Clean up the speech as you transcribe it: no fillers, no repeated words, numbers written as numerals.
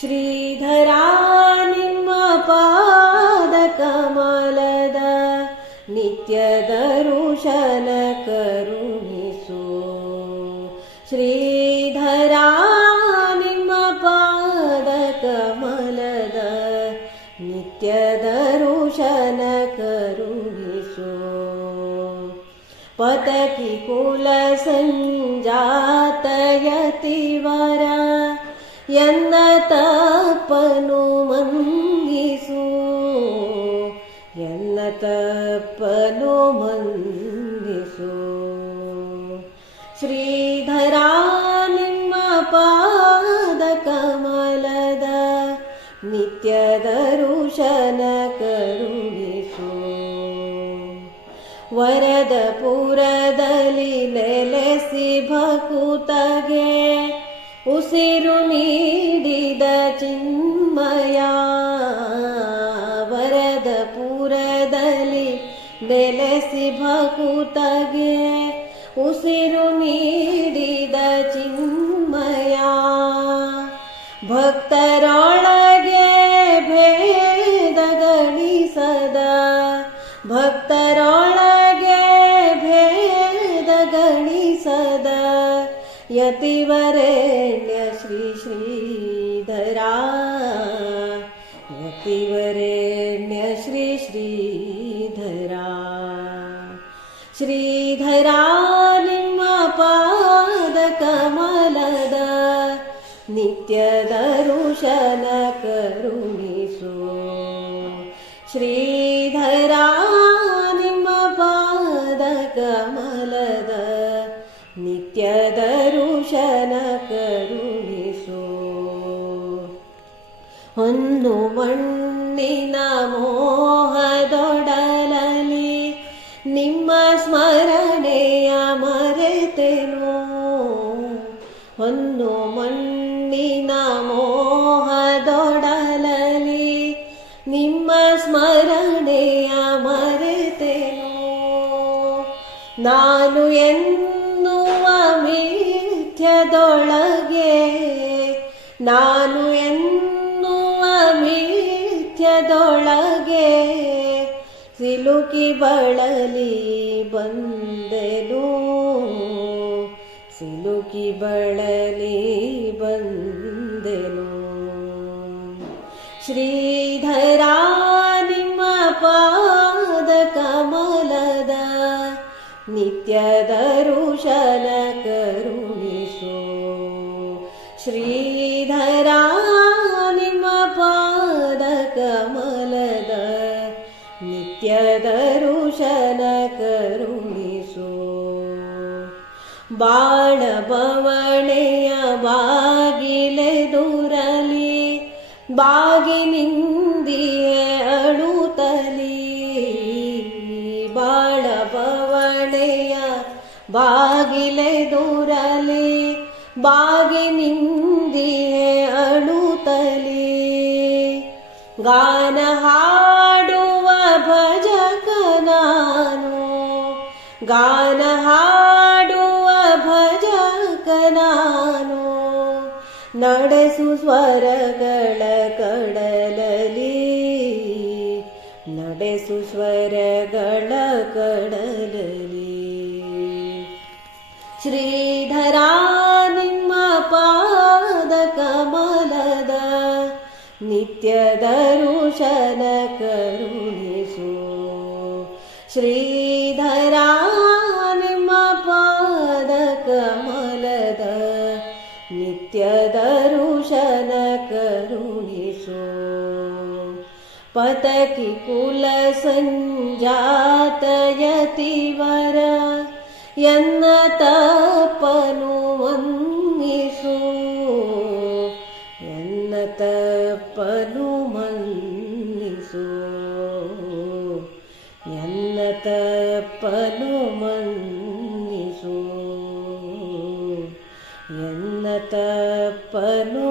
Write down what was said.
ಶ್ರೀಧರಾ ನಿಮ್ಮ ಪಾದ ಕಮಲದ ನಿತ್ಯ ದರುಶನ ಕರುಣಿಸು. ಶ್ರೀಧರಾ ನಿಮ್ಮ ಪಾದ ಕಮಲದ ನಿತ್ಯ ದರುಶನ ಕರುಣಿಸು. ಪತಕಿ ಕುಲ ಸಂಜಾತ ಯತಿವರ ಎನ್ನ ತಪ್ಪನು ಮನ್ನಿಸು. ಎನ್ನ ತಪ್ಪನು ಮನ್ನಿಸು. ಶ್ರೀಧರಾ ನಿಮ್ಮ ಪಾದ ಕಮಲದ ನಿತ್ಯ ದರುಶನ ಕರುಣಿಸು. ವರದಪುರದಲ್ಲಿ ನೆಲೆಸಿ ಭಕುತಗೆ ಉಸಿರು ನೀಡಿದ ಚಿನ್ಮಯ. ವರದಪುರದಲ್ಲಿ ನೆಲೆಸಿ ಭಕುತಗೆ ಉಸಿರು ನೀಡಿದ ಚಿನ್ಮಯ. ಭಕ್ತರೊಳಗೆ ಭೇದ ಗಣಿಸದ, ಭಕ್ತರೊಳಗೆ ಭೇದ ಗಣಿಸದ ಯತಿವರೇಣ್ಯ ಶ್ರೀ ಶ್ರೀಧರಾ. ಯತಿವರೇಣ್ಯ ಶ್ರೀ ಶ್ರೀಧರಾ. ಶ್ರೀಧರಾ ನಿಮ್ಮ ಪಾದ ಕಮಲದ ನಿತ್ಯ ದರುಶನ ಕರುಣಿಸು. ಶ್ರೀಧರಾ ನಿಮ್ಮ ಪಾದ ಕಮಲದ ನಿತ್ಯ ದರುಶನ ಕರುಣಿಸು. ಹೊನ್ನು ಮಣ್ಣಿನ ಮೋಹದೊಡಲಲಿ ನಿಮ್ಮ ಸ್ಮರಣೆಯ ಮರೆತೆನು. ಹೊನ್ನು ಮಣ್ಣಿನ ಮೋಹದೊಡಲಲಿ ನಿಮ್ಮ ಸ್ಮರಣೆಯ ಮರೆತೆನು. ನಾನು ಎನ್ನುವ ಮಿಥ್ಯದೊಳಗೆ, ನಾನು ಎನ್ನುವ ಮಿಥ್ಯದೊಳಗೆ ಸಿಲುಕಿ ಬಳಲಿ ಬಂದೆನು. ಸಿಲುಕಿ ಬಳಲಿ ಬಂದೆನು. ಶ್ರೀಧರಾ ನಿಮ್ಮ ಪಾದ ಕಮಲದ ನಿತ್ಯ ದರುಶನ ಕರುಣಿಸು. ಶ್ರೀಧರಾ ನಿಮ್ಮ ಪಾದ ಕಮಲದ ನಿತ್ಯ ದರುಶನ ಕರುಣಿಸು. ಬಾಳ ಬವಣೆಯ ಬಾಗಿಲೆದುರಲಿ ಬಾಗಿನಿಂದಿಯೇ ಅಳುತ್ತಲಿ. ಬಾಳ ಬವಣೆಯ ಬಾಗಿಲೆದುರಲಿ ಬಾಗಿನಿಂದಿಯೇ ಅಳುತ್ತಲಿ. ಗಾನ ಹಾಡುವ ಭಜಕ ನಾನು, ಗಾನ ಹಾಡುವ ಭಜಕ ನಾನು. ನಡೆಸು ಸ್ವರಗಳ ಕಡಲಲಿ, ನಡೆಸು ಸ್ವರಗಳ ಕಡಲಲಿ. ಶ್ರೀಧರಾ ನಿಮ್ಮ ಪಾದ ಕಮಲದ ನಿತ್ಯ ದರುಶನ ಕರುಣಿಸು. ಶ್ರೀಧರಾ ನಿಮ್ಮ ಪಾದ ಕಮಲದ ನಿತ್ಯ ದರುಶನ ಕರುಣಿಸು. ಪತಕಿ ಕುಲ ಸಂಜಾತ ಯತಿವರ ಎನ್ನ ತಪ್ಪನು ಮನ್ನಿಸು. ಎನ್ನ ತಪ್ಪನು ಮನ್ನಿಸು. ಎನ್ನ ತಪ್ಪನು ಮನ್ನಿಸು. ಎನ್ನ ತಪ್ಪನು